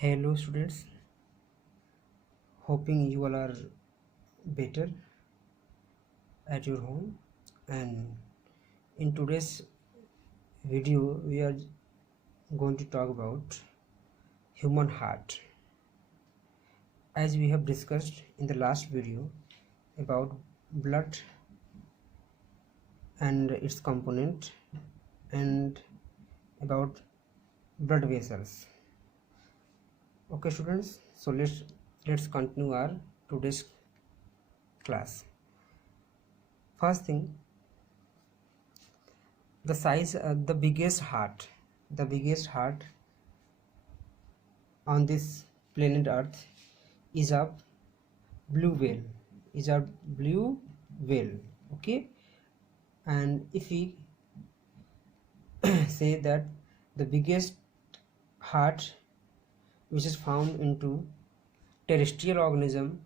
Hello students, hoping you all are better at your home. And in today's video we are going to talk about human heart. As we have discussed in the last video about blood and its component and about blood vessels. Okay students, so let's continue our today's class. First thing, the size, the biggest heart on this planet Earth is a blue whale. Okay, and if we say that the biggest heart which is found into terrestrial organism,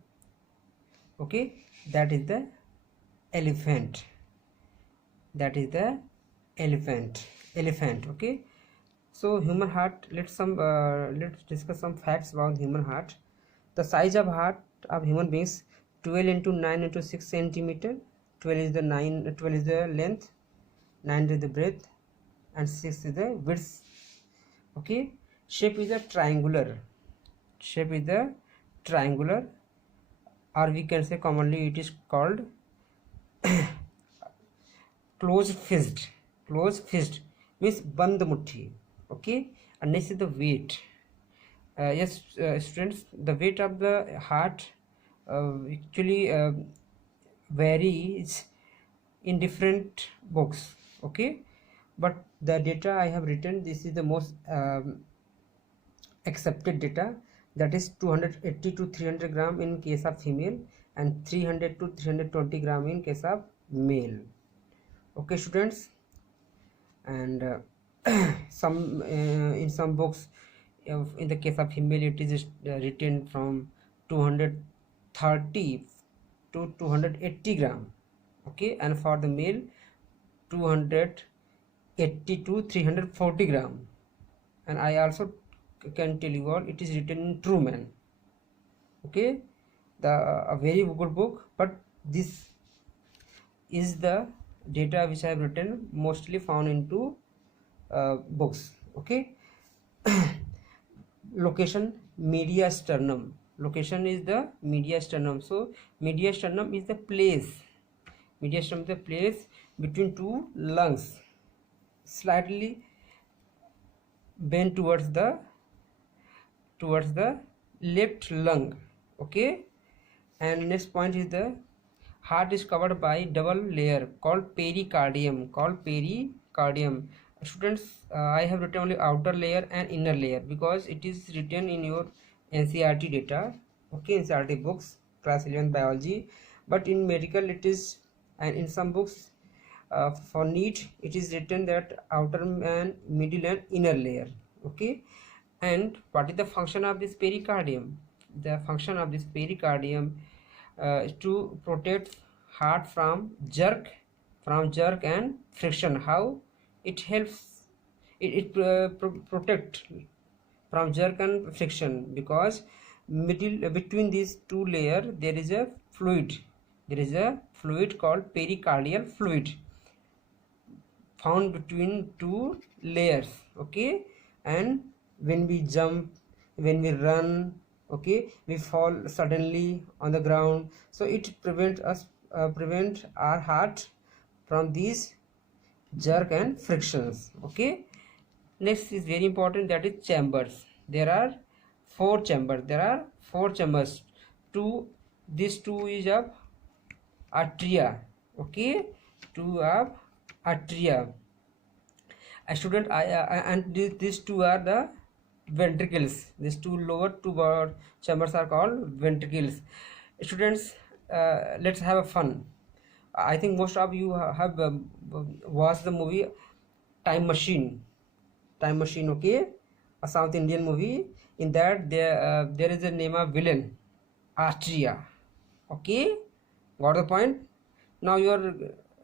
okay, that is the elephant. Okay, so human heart, let's discuss some facts about human heart. The size of heart of human beings, 12 into 9 into 6 centimeter. 12 is the length, 9 is the breadth, and 6 is the width. Okay, shape is a triangular, or we can say commonly it is called closed fist means band muthi. Okay, and next is the weight. Yes, students, the weight of the heart actually varies in different books. Okay, but the data I have written, this is the most accepted data, that is 280 to 300 gram in case of female and 300 to 320 gram in case of male. Okay students, and some in some books, in the case of female it is written from 230 to 280 gram. Okay, and for the male 280 to 340 gram. And I also can tell you all, it is written in Truman. Okay, a very good book, but this is the data which I have written, mostly found into books. Okay, location, mediasternum. Location is the mediasternum. So mediasternum is the place. Mediasternum is the place between two lungs, slightly bent towards the left lung. Okay, and next point is the heart is covered by double layer called pericardium. Students, I have written only outer layer and inner layer because it is written in your NCERT data. Okay, NCERT books, class 11 biology, but in medical it is, and in some books for NEET it is written that outer and middle and inner layer. Okay, and what is the function of this pericardium? The function of this pericardium is to protect heart from jerk and friction. How it helps? It protect from jerk and friction, because between these two layers there is a fluid. Called pericardial fluid found between two layers. Okay, and when we jump, when we run, okay, we fall suddenly on the ground, so it prevent our heart from these jerk and frictions. Okay, next is very important, that is chambers. There are four chambers. These two is of atria. Okay, two of atria. A student, and these two are the ventricles. These two lower two chambers are called ventricles. Students, let's have a fun. I think most of you have watched the movie Time Machine. Okay, a South Indian movie. In that there is a name of villain, Artria. Okay, got the point? Now you are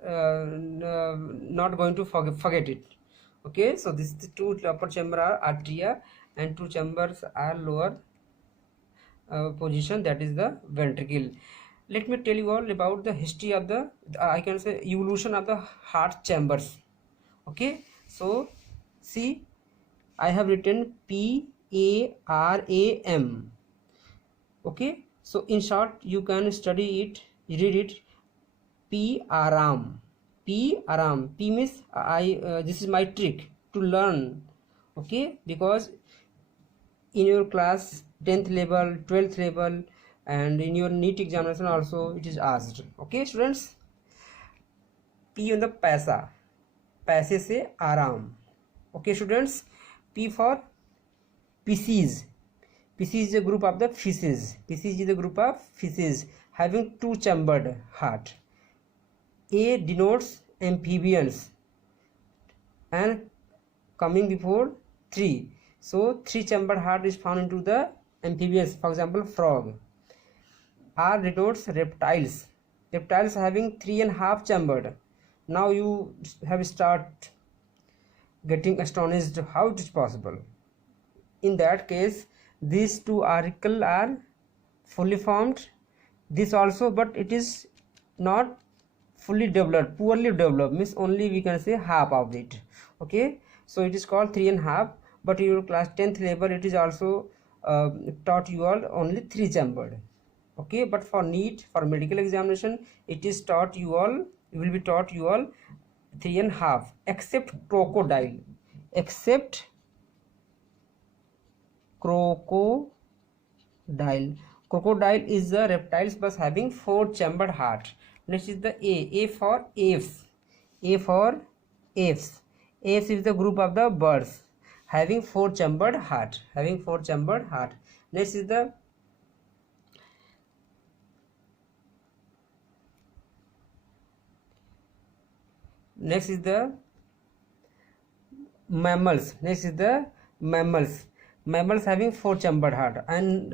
not going to forget it. Okay, so this two upper chamber are atria, and two chambers are lower position, that is the ventricle. Let me tell you all about the history of the I can say evolution of the heart chambers. Okay, so see, I have written PARAM. Okay, so in short you can study it, read it, P Aram. P Aram. P means this is my trick to learn. Okay, because in your class 10th level, 12th level, and in your NEET examination also it is asked. Okay students, P on the पैसा, पैसे से आराम. Okay students, P for Pisces. Pisces is a group of the fishes. Pisces is a group of fishes having two chambered heart. A denotes amphibians and coming before 3. So 3 chambered heart is found into the amphibians, for example frog. R denotes reptiles. Reptiles having 3.5 chambered. Now you have start getting astonished how it is possible. In that case, these two auricle are fully formed. This also, but it is not fully developed, poorly developed, means only we can say half of it. Okay, so it is called 3.5, but in your class 10th level it is also taught you all only 3 chambered. Okay, but for NEET, for medical examination, it is taught you all, will be taught you all 3.5, except crocodile. Except crocodile. Crocodile is the reptiles but having 4 chambered heart. Next is the A for apes. A for apes. Apes is the group of the birds having 4 chambered heart. Having 4 chambered heart. Next is the mammals. Next is the mammals. Mammals having 4 chambered heart, and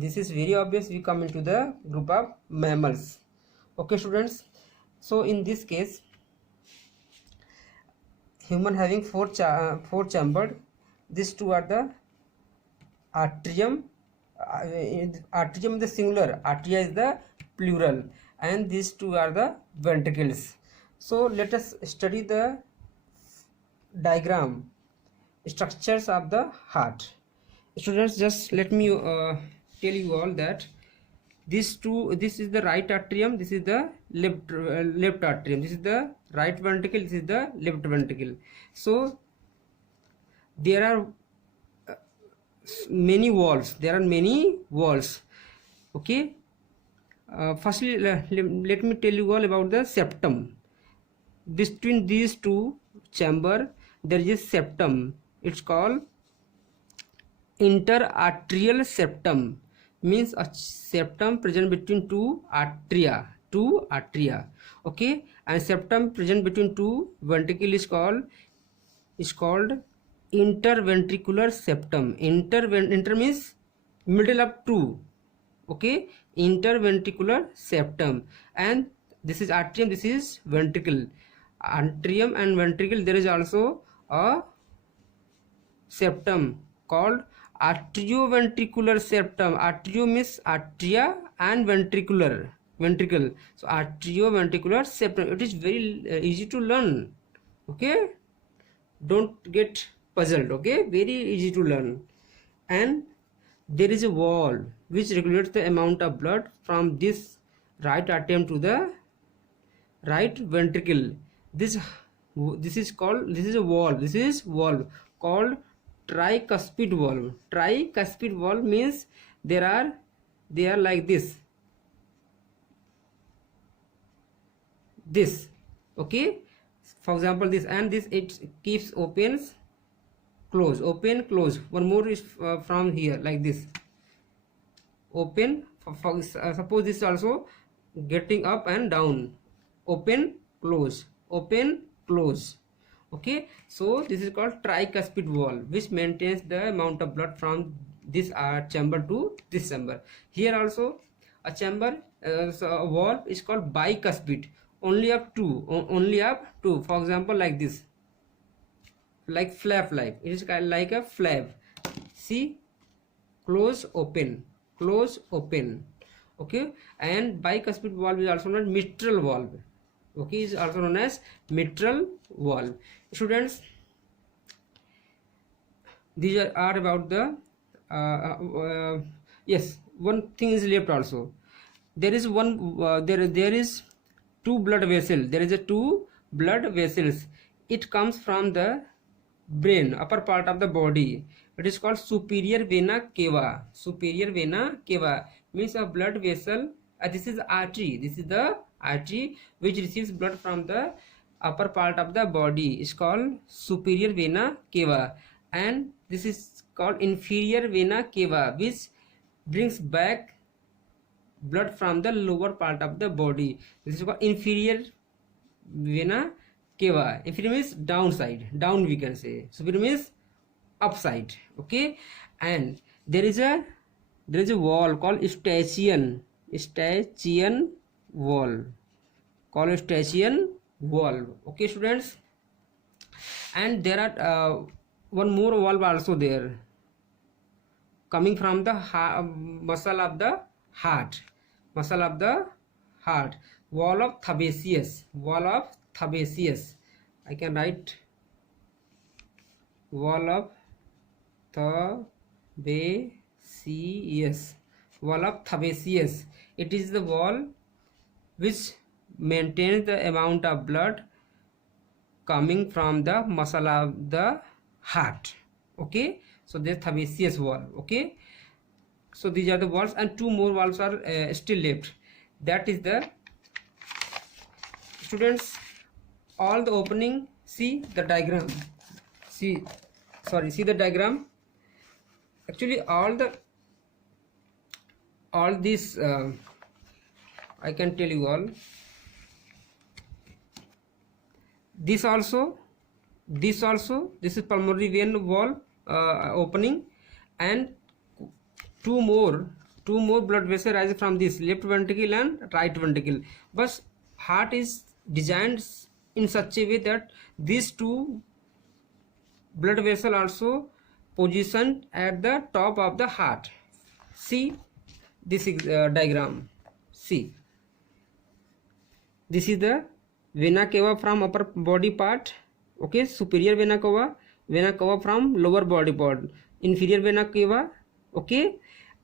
this is very obvious. We come into the group of mammals. Okay students, so in this case human having 4 chambered. These two are the atrium. Atrium is the singular, atria is the plural, and these two are the ventricles. So let us study the diagram, structures of the heart. Students, just let me tell you all that this is the right atrium, this is the left atrium, this is the right ventricle, this is the left ventricle. So there are many walls, okay. Firstly let me tell you all about the septum. Between these two chamber there is a septum. It's called interarterial septum, means a septum present between two atria. Okay, and septum present between two ventricle is called interventricular septum. Inter means middle of two. Okay, interventricular septum. And this is atrium, this is ventricle. Atrium and ventricle, there is also a septum called atrioventricular septum. Atrio means atria and ventricle. So atrioventricular septum, it is very easy to learn. Okay, don't get puzzled. Okay, very easy to learn. And there is a valve which regulates the amount of blood from this right atrium to the right ventricle. This is a valve called tricuspid valve. Tricuspid valve means they are like this. Okay, for example this, and this it keeps opens close, open close. One more is from here like this, open. Suppose this is also getting up and down, open close, open close. Okay, so this is called tricuspid valve, which maintains the amount of blood from this chamber to this chamber. Here also a chamber, so a valve is called bicuspid, only up two. For example like this, like flap, like it is kind of like a flap. see, close open, close open. Okay, and bicuspid valve is also known as mitral valve. Okay, is also known as mitral valve. Students, these are about the yes, one thing is left also. There is one there is two blood vessels. There is a two blood vessels. It comes from the brain, upper part of the body. It is called superior vena cava. Superior vena cava means a blood vessel. This is artery. This is the artery which receives blood from the upper part of the body. It's called superior vena cava, and this is called inferior vena cava, which brings back blood from the lower part of the body. This is called inferior vena cava. Inferior means downside, down we can say. Superior means upside. Okay, and there is a wall called Eustachian wall, called Eustachian valve. Okay, students, and there are one more valve also there, coming from the muscle of the heart, wall of Thebesius. I can write wall of Thebesius. It is the wall which maintains the amount of blood coming from the muscle of the heart. Okay, so this Thebesius valve. Okay, so these are the valves, and two more valves are still left. That is the, students, all the opening. See the diagram. See the diagram. Actually all these I can tell you all. This is pulmonary vein wall opening, and two more blood vessels rise from this left ventricle and right ventricle. But heart is designed in such a way that these two blood vessels also positioned at the top of the heart. See this diagram. See, this is the vena cava from upper body part. Okay, superior vena cava from lower body part, inferior vena cava. Okay,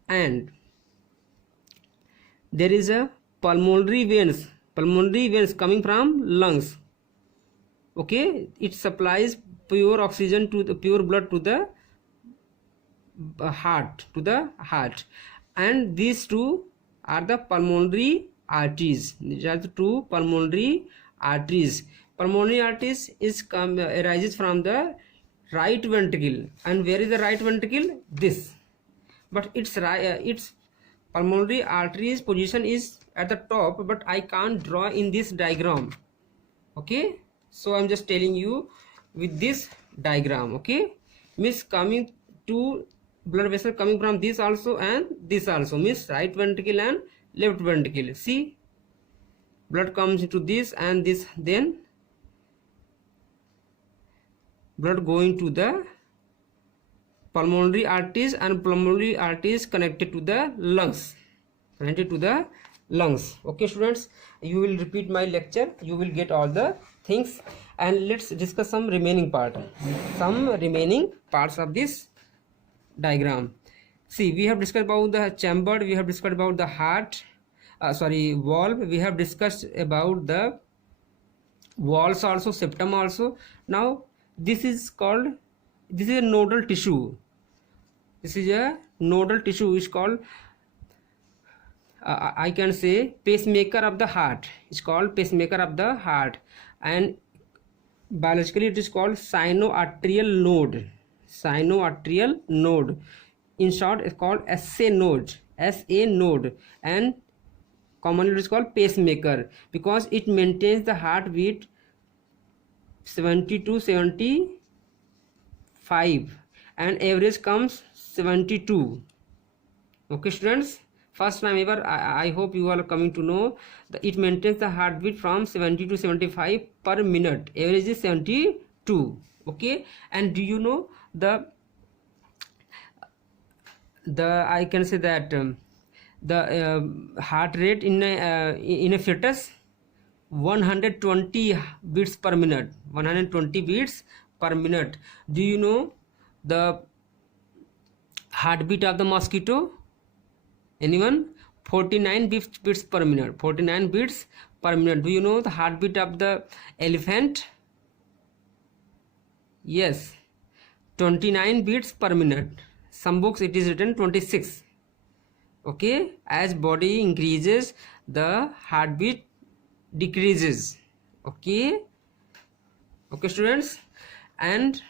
and there is a pulmonary veins coming from lungs. Okay, it supplies pure oxygen to the pure blood to the heart, and these two are the pulmonary arteries. These are the two pulmonary arteries. Pulmonary arteries arises from the right ventricle. And where is the right ventricle? This. But its pulmonary arteries position is at the top, but I can't draw in this diagram. Okay, so I'm just telling you with this diagram. Okay, means coming to blood vessel coming from this also and this also, means right ventricle and left ventricle. See, blood comes into this and this, then blood going to the pulmonary arteries, and pulmonary arteries connected to the lungs. Okay, students, you will repeat my lecture, you will get all the things, and let's discuss some remaining parts of this diagram. See, we have discussed about the chamber, we have discussed about the heart, valve, we have discussed about the walls also, septum also. Now this is a nodal tissue. Is called I can say pacemaker of the heart. It's called pacemaker of the heart, and biologically it is called sinoatrial node. In short, it's called SA node, and commonly it is called pacemaker because it maintains the heartbeat 70 to 75 and average comes 72. Okay, students, first time ever I hope you are coming to know that it maintains the heartbeat from 70 to 75 per minute. Average is 72. Okay, and do you know the the I can say that the heart rate in a fetus 120 beats per minute. 120 beats per minute. Do you know the heartbeat of the mosquito? Anyone? 49 beats per minute. 49 beats per minute. Do you know the heartbeat of the elephant? Yes, 29 beats per minute. Some books it is written 26. Okay, as body increases, the heartbeat decreases. Okay, students. And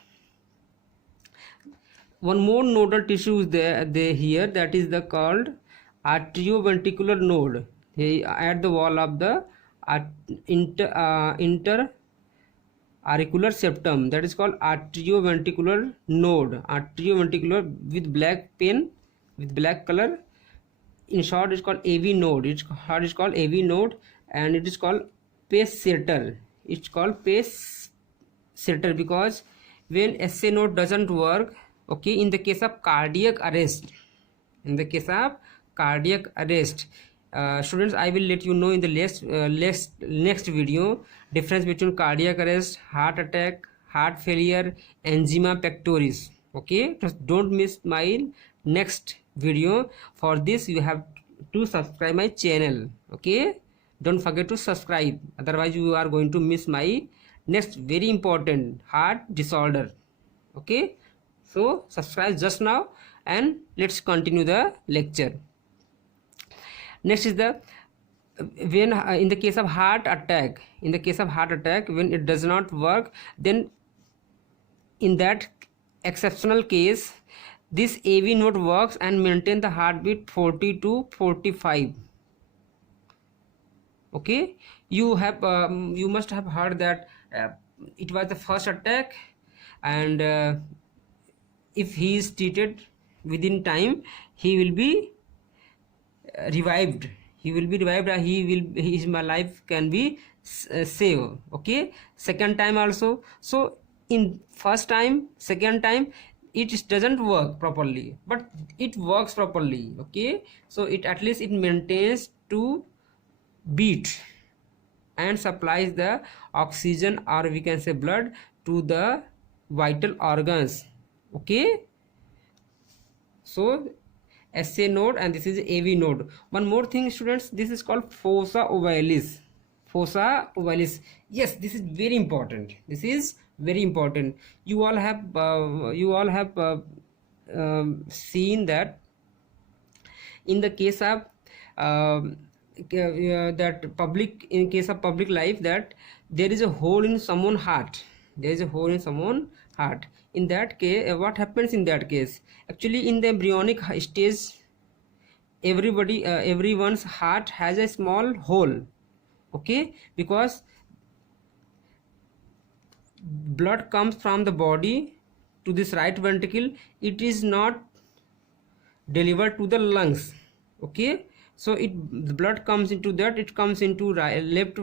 one more nodal tissue is there here, that is the called arterioventricular node at the wall of the inter auricular septum, that is called arterioventricular node. Arterioventricular with black pen, with black color. In short, it's called AV node. It's called AV node, and it is called pace setter. It's called pace setter because when SA node doesn't work, okay, in the case of cardiac arrest, students, I will let you know in the next video difference between cardiac arrest, heart attack, heart failure, angina pectoris. Okay, just don't miss my next video. For this you have to subscribe my channel. Okay, don't forget to subscribe, otherwise you are going to miss my next very important heart disorder. Okay, so subscribe just now and let's continue the lecture. Next is the when in the case of heart attack, when it does not work, then in that exceptional case this AV node works and maintain the heartbeat 40 to 45. Okay, you must have heard that it was the first attack, and if he is treated within time, he will be revived. His life can be saved. Okay, second time also. So in first time, second time, it doesn't work properly, but it works properly. Okay, so it at least it maintains to beat and supplies the oxygen, or we can say blood, to the vital organs. Okay, so SA node and this is AV node. One more thing, students, this is called fossa ovalis. Yes, this is very important. You all have seen that in the case of in case of public life, that there is a hole in someone's heart. In that case, what happens in that case? Actually, in the embryonic stage, everyone's heart has a small hole. Okay, because blood comes from the body to this right ventricle, it is not delivered to the lungs. Okay, so the blood comes into that, it comes into left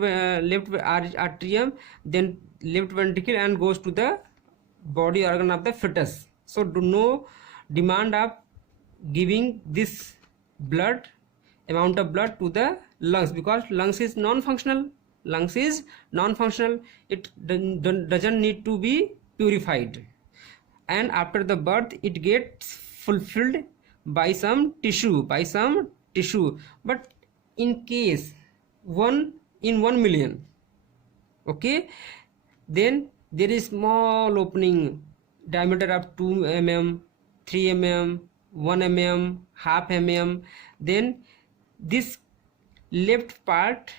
atrium, then left ventricle, and goes to the body organ of the fetus. So no demand of giving this amount of blood to the lungs, because lungs is non-functional. It doesn't need to be purified, and after the birth it gets fulfilled by some tissue. But in case 1 in 1 million, okay, then there is small opening, diameter of 2 mm, 3 mm, 1 mm, half mm. Then this left part,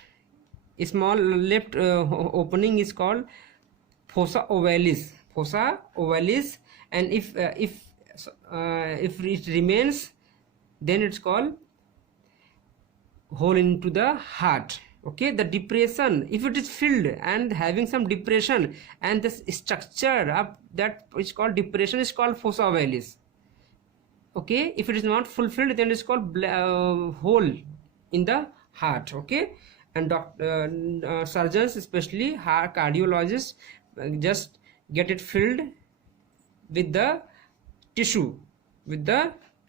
small left opening, is called fossa ovalis. And if it remains, then it's called hole into the heart. Okay, the depression, if it is filled and having some depression, and the structure of that is called depression, is called fossa ovalis. Okay, if it is not fulfilled, then it's called hole in the heart. Okay, and surgeons, especially heart cardiologists, just get it filled with the tissue.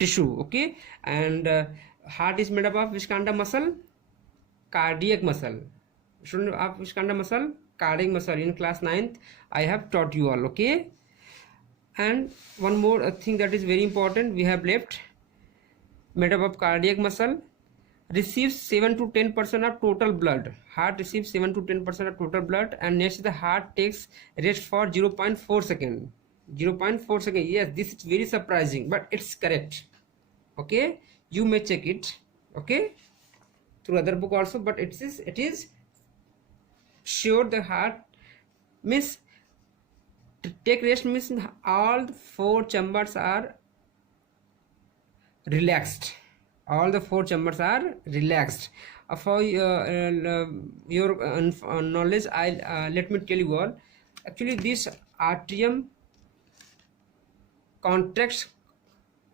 tissue. Okay, and heart is made up of which kind of muscle? Cardiac muscle. Student, of which kind of muscle? Cardiac muscle. In class 9th I have taught you all. Okay, and one more thing that is very important we have left. Made up of cardiac muscle, receives 7 to 10% of total blood. Heart receives 7 to 10% of total blood. And next the heart takes rest for 0.4 second. 0.4 second. Yes, this is very surprising, but it's correct. Okay, you may check it, okay, through other book also, but it is sure. The heart means to take rest means all 4 chambers are relaxed. All the 4 chambers are relaxed. For your knowledge, I let me tell you all. Actually, this atrium contracts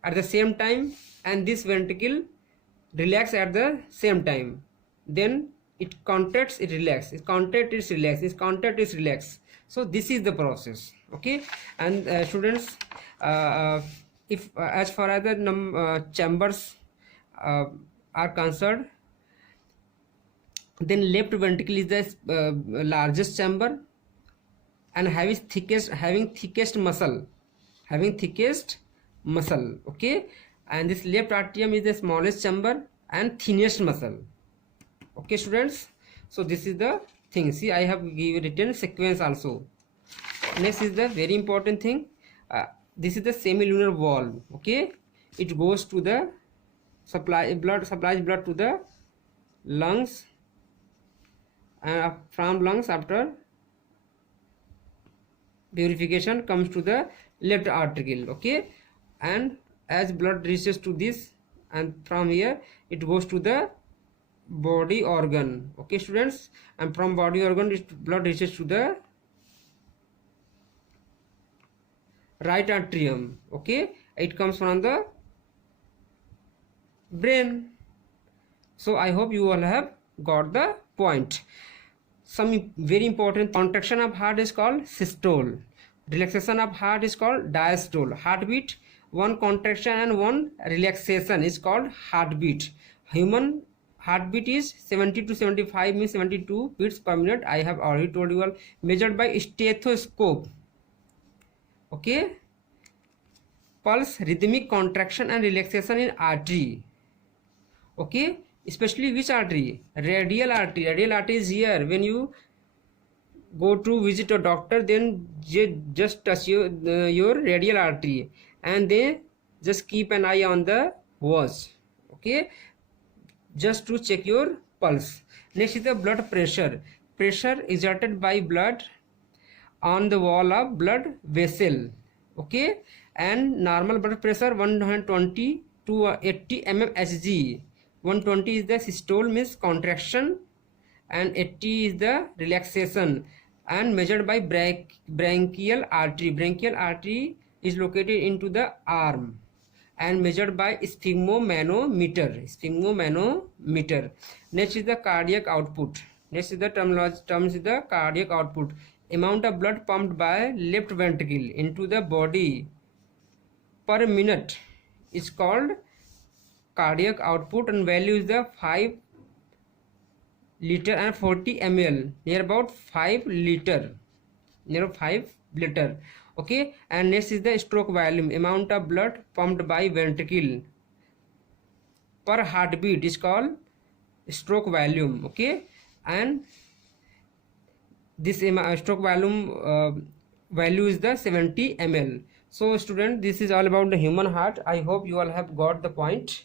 at the same time, and this ventricle relax at the same time. Then it contracts, it relax, it contracts, it relax, it contracts, it relax. So this is the process. Okay, and students, if as far as the chambers are concerned, then left ventricle is the largest chamber and having thickest muscle. Okay, and this left atrium is the smallest chamber and thinnest muscle. Okay students, so this is the thing. See, I have written sequence also. Next is the very important thing. This is the semilunar valve. Okay, it goes to the supplies blood to the lungs, and from lungs after purification comes to the left arterial. Okay, and as blood reaches to this, and from here it goes to the body organ. Okay students, and from body organ blood reaches to the right atrium. Okay, it comes from the brain. So I hope you all have got the point. Some very important: contraction of heart is called systole, relaxation of heart is called diastole. Heartbeat, one contraction and one relaxation is called heartbeat. Human heartbeat is 70 to 75 means 72 beats per minute. I have already told you all. Measured by stethoscope. Okay, pulse, rhythmic contraction and relaxation in artery. Okay, especially which artery? Radial artery. Radial artery is here. When you go to visit a doctor, then just touch your radial artery, and then just keep an eye on the watch. Okay, just to check your pulse. Next is the blood pressure. Pressure exerted by blood on the wall of blood vessel. Okay, and normal blood pressure 120 to 80 mmHg. 120 is the systole means contraction, and 80 is the relaxation, and measured by branchial artery. Branchial artery is located into the arm and measured by sphygmomanometer. Next is the cardiac output. Next is the terms is the cardiac output. Amount of blood pumped by left ventricle into the body per minute is called cardiac output, and value is the 5 liter and 40 ml, near about 5 liter. Okay, and next is the stroke volume. Amount of blood pumped by ventricle per heartbeat is called stroke volume. Okay, and this stroke volume value is the 70 ml. So student, this is all about the human heart. I hope you all have got the point,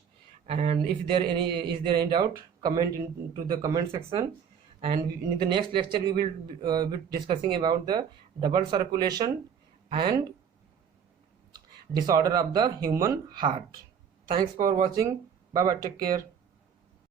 and if there is there any doubt, comment into the comment section. And in the next lecture we will be discussing about the double circulation and disorder of the human heart. Thanks for watching. Bye bye, take care.